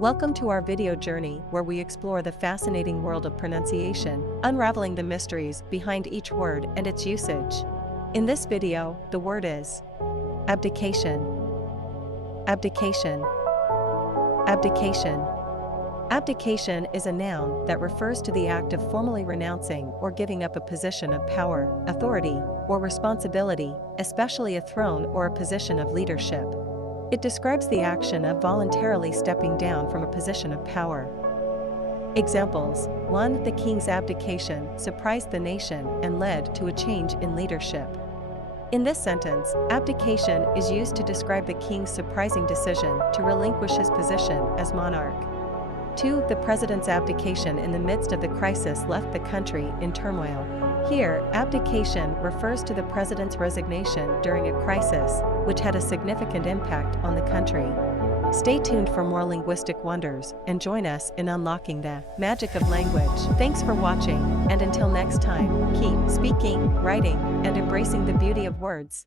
Welcome to our video journey where we explore the fascinating world of pronunciation, unraveling the mysteries behind each word and its usage. In this video, the word is abdication. Abdication. Abdication. Abdication is a noun that refers to the act of formally renouncing or giving up a position of power, authority, or responsibility, especially a throne or a position of leadership. It describes the action of voluntarily stepping down from a position of power. Examples: 1. The king's abdication surprised the nation and led to a change in leadership. In this sentence, abdication is used to describe the king's surprising decision to relinquish his position as monarch. 2. The president's abdication in the midst of the crisis left the country in turmoil. Here, abdication refers to the president's resignation during a crisis, which had a significant impact on the country. Stay tuned for more linguistic wonders and join us in unlocking the magic of language. Thanks for watching, and until next time, keep speaking, writing, and embracing the beauty of words.